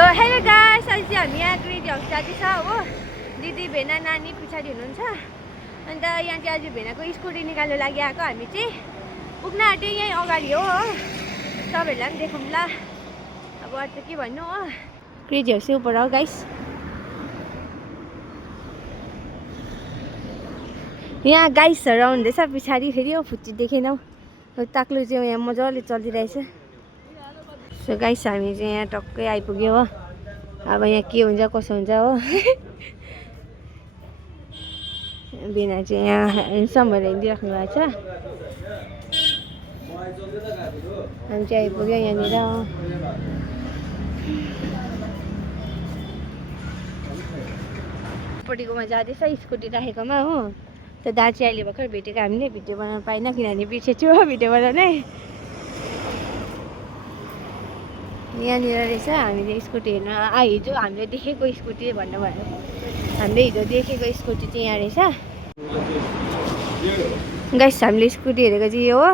So hello guys, अहिले चाहिँ हामी यहाँ ग्रेडी हाउस जाँदैछ हो। दिदी भेना नानी पछाडि हुनुहुन्छ। अन्त यहाँ चाहिँ आज भेनाको स्कुटी निकाल्नु लागि आएको। हामी चाहिँ पुग्न आँट्यो, यहीँ अगाडि हो। तपाईँहरूलाई पनि देखाउँला। अब अरू त के भन्नु हो। ग्रेडी हाउस चाहिँ उपर हो गाइस। यहाँ गाइसहरू आउँदैछ पछाडि। फेरि हो फुच्ची देखेनौ, ताक्लो चाहिँ यहाँ मजाले चलिरहेछ। सो गाइस हामी चाहिँ यहाँ टक्कै आइपुग्यो हो। अब यहाँ के हुन्छ कसो हुन्छ हो। बिना चाहिँ यहाँ हेन्डसम भएर हिँडिराख्नु भएको छ। हामी चाहिँ आइपुग्यो यहाँनिर। पट्टिकोमा जाँदैछ स्कुटी राखेकोमा हो। त दाजु अहिले भर्खर भेटेको, हामीले भिडियो बनाउनु पाएन किनभने बिर्सेछु हो भिडियो बनाउनै। यहाँनिर रहेछ हामीले स्कुटी हेर्न हिजो हामीले देखेको स्कुटी भन्नुभयो। हामीले हिजो देखेको स्कुटी चाहिँ यहाँ रहेछ गाइस। हामीले स्कुटी हेरेको चाहिँ यो हो।